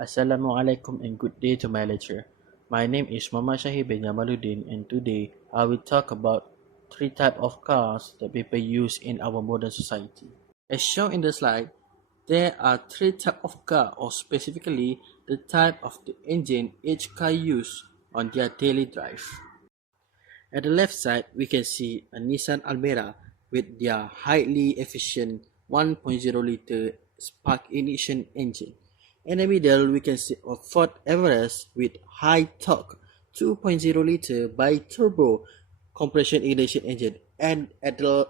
Assalamualaikum and good day to my lecturer. My name is Muhammad Shahid bin Jamaluddin, and today I will talk about three types of cars that people use in our modern society. As shown in the slide, there are three types of car, or specifically the type of the engine each car uses on their daily drive. At the left side, we can see a Nissan Almera with their highly efficient 1.0-liter spark ignition engine. In the middle, we can see a Ford Everest with high torque 2.0-liter bi-turbo compression ignition engine. And at the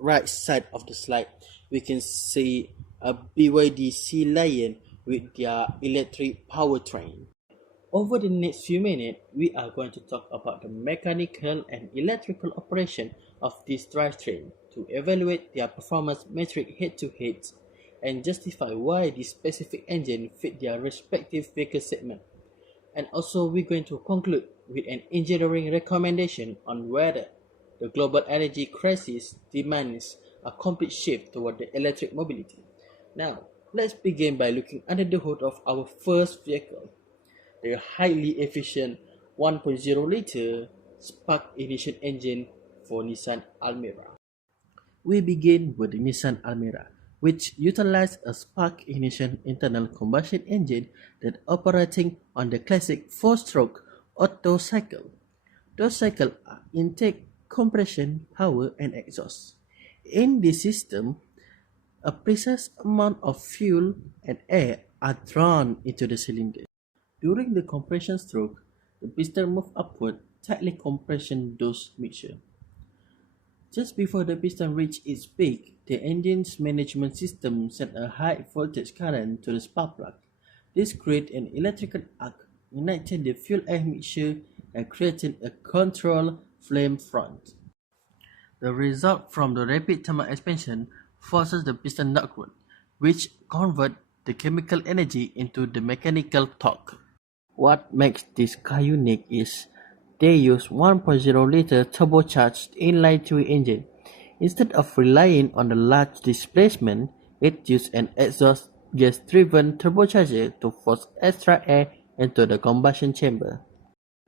right side of the slide, we can see a BYD Sea Lion with their electric powertrain. Over the next few minutes, we are going to talk about the mechanical and electrical operation of this drivetrain to evaluate their performance metric head-to-head and justify why this specific engine fit their respective vehicle segment. And also, we're going to conclude with an engineering recommendation on whether the global energy crisis demands a complete shift toward the electric mobility. Now, let's begin by looking under the hood of our first vehicle, the highly efficient 1.0-liter spark ignition engine for Nissan Almera. We begin with the Nissan Almera, which utilizes a spark ignition internal combustion engine that operating on the classic 4-stroke Otto cycle. Those cycles are intake, compression, power, and exhaust. In this system, a precise amount of fuel and air are drawn into the cylinder. During the compression stroke, the piston moves upward, tightly compression dose mixture. Just before the piston reaches its peak, the engine's management system sends a high voltage current to the spark plug. This creates an electrical arc, igniting the fuel-air mixture and creating a controlled flame front. The result from the rapid thermal expansion forces the piston outward, which converts the chemical energy into the mechanical torque. What makes this car unique is they use 1.0-liter turbocharged inline-twin engine. Instead of relying on the large displacement, it uses an exhaust gas-driven turbocharger to force extra air into the combustion chamber.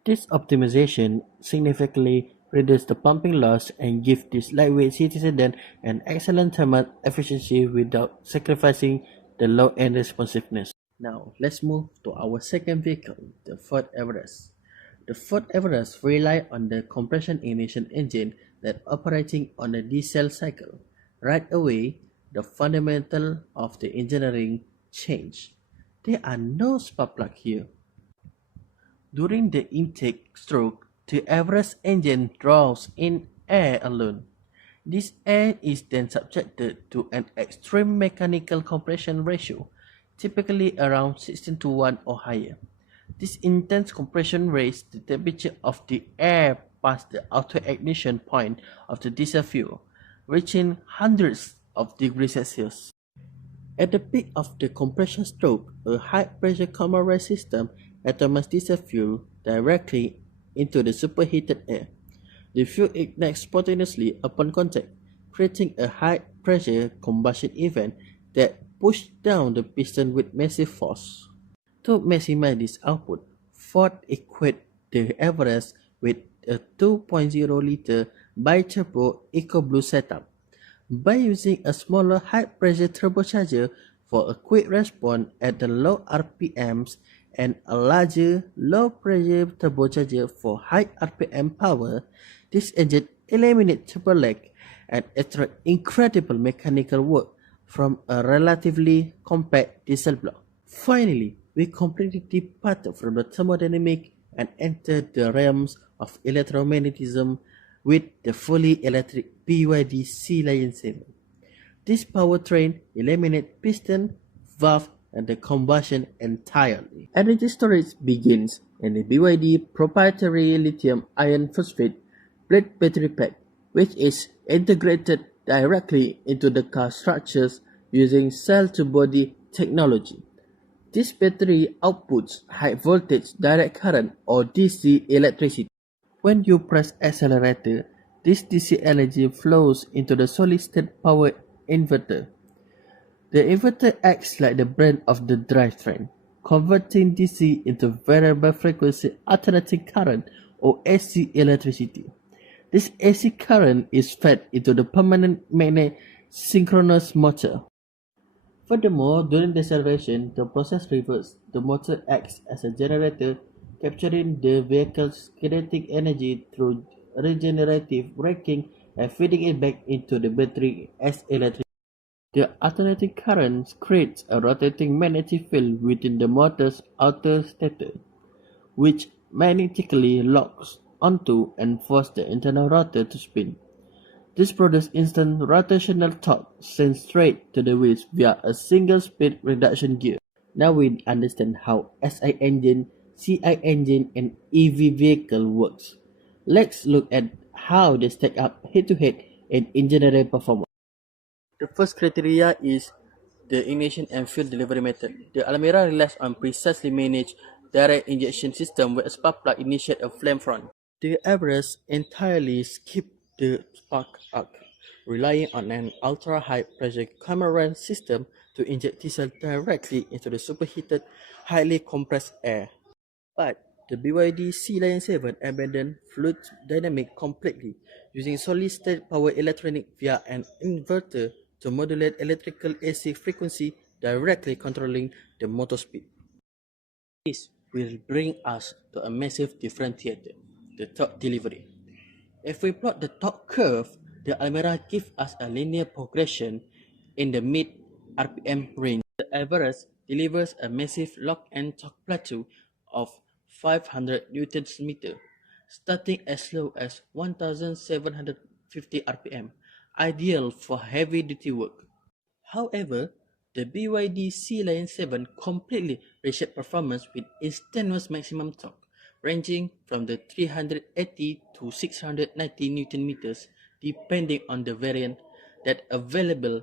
This optimization significantly reduces the pumping loss and gives this lightweight city sedan an excellent thermal efficiency without sacrificing the low-end responsiveness. Now, let's move to our second vehicle, the Ford Everest. The Ford Everest relies on the compression ignition engine that operating on a diesel cycle. Right away, the fundamental of the engineering change. There are no spark plug here. During the intake stroke, the Everest engine draws in air alone. This air is then subjected to an extreme mechanical compression ratio, typically around 16:1 or higher. This intense compression raises the temperature of the air past the auto-ignition point of the diesel fuel, reaching hundreds of degrees Celsius. At the peak of the compression stroke, a high-pressure common rail system atomises diesel fuel directly into the superheated air. The fuel ignites spontaneously upon contact, creating a high-pressure combustion event that pushes down the piston with massive force. To maximize this output, Ford equipped the Everest with a 2.0-liter bi-turbo EcoBlue setup. By using a smaller high-pressure turbocharger for a quick response at the low RPMs and a larger low-pressure turbocharger for high RPM power, this engine eliminates turbo lag and extracts incredible mechanical work from a relatively compact diesel block. Finally, we completely departed from the thermodynamic and entered the realms of electromagnetism with the fully electric BYD Sea Lion 7. This powertrain eliminates piston, valve, and the combustion entirely. Energy storage begins in the BYD proprietary lithium iron phosphate plate battery pack, which is integrated directly into the car structures using cell-to-body technology. This battery outputs high voltage direct current or DC electricity. When you press accelerator, this DC energy flows into the solid-state power inverter. The inverter acts like the brain of the drivetrain. converting DC into variable frequency alternating current or AC electricity. This AC current is fed into the permanent magnet synchronous motor. Furthermore, during deceleration, the process reverses. The motor acts as a generator, capturing the vehicle's kinetic energy through regenerative braking and feeding it back into the battery as electricity. The alternating current creates a rotating magnetic field within the motor's outer stator, which magnetically locks onto and forces the internal rotor to spin. This produces instant rotational torque sent straight to the wheels via a single-speed reduction gear. Now we understand how SI engine, CI engine, and EV vehicle works. Let's look at how they stack up head-to-head in engineering performance. The first criteria is the ignition and fuel delivery method. The Almera relies on precisely managed direct injection system where a spark plug initiates a flame front. The Everest entirely skipped the spark arc, relying on an ultra-high pressure Cameron system to inject diesel directly into the superheated, highly compressed air. But the BYD Sea-Lion 7 abandoned fluid dynamics completely, using solid-state power electronics via an inverter to modulate electrical AC frequency directly controlling the motor speed. This will bring us to a massive differentiator, the torque delivery. If we plot the torque curve, the Almera gives us a linear progression in the mid RPM range. The Everest delivers a massive lock-and torque plateau of 500 newtons meter, starting as low as 1750 RPM, ideal for heavy-duty work. However, the BYD Sea-Lion 7 completely reshaped performance with instantaneous maximum torque, ranging from the 380 to 690 Newton meters, depending on the variant, that available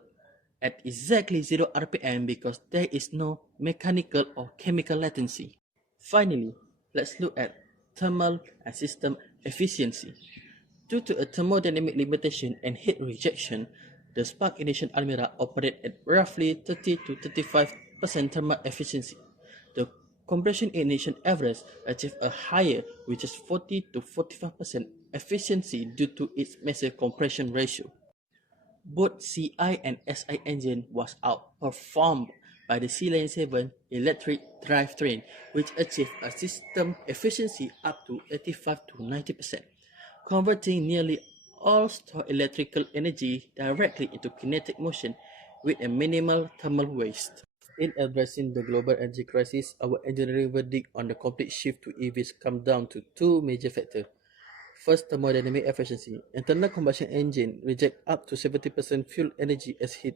at exactly 0 RPM because there is no mechanical or chemical latency. Finally, let's look at thermal and system efficiency. Due to a thermodynamic limitation and heat rejection, the spark ignition Almera operates at roughly 30 to 35% thermal efficiency. The compression ignition Everest achieves a higher, which is 40 to 45% efficiency due to its massive compression ratio. Both CI and SI engine was outperformed by the Sea-Lion 7 electric drivetrain, which achieved a system efficiency up to 85 to 90%, converting nearly all stored electrical energy directly into kinetic motion with a minimal thermal waste. In addressing the global energy crisis, our engineering verdict on the complete shift to EVs comes down to two major factors. First, thermodynamic efficiency. Internal combustion engine reject up to 70% fuel energy as heat.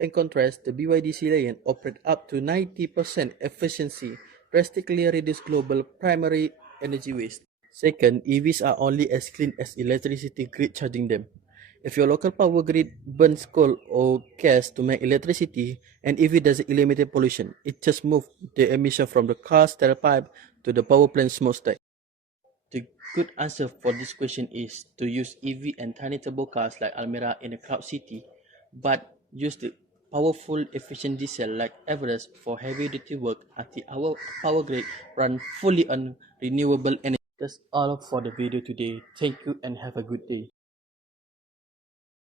In contrast, the BYD Sea-Lion operate up to 90% efficiency, drastically reduce global primary energy waste. Second, EVs are only as clean as electricity grid charging them. If your local power grid burns coal or gas to make electricity, an EV doesn't eliminate pollution. It just moves the emission from the car's tailpipe to the power plant smokestack. The good answer for this question is to use EV and tiny turbo cars like Almera in a cloud city, but use the powerful efficient diesel like Everest for heavy duty work until our power grid run fully on renewable energy. That's all for the video today. Thank you and have a good day.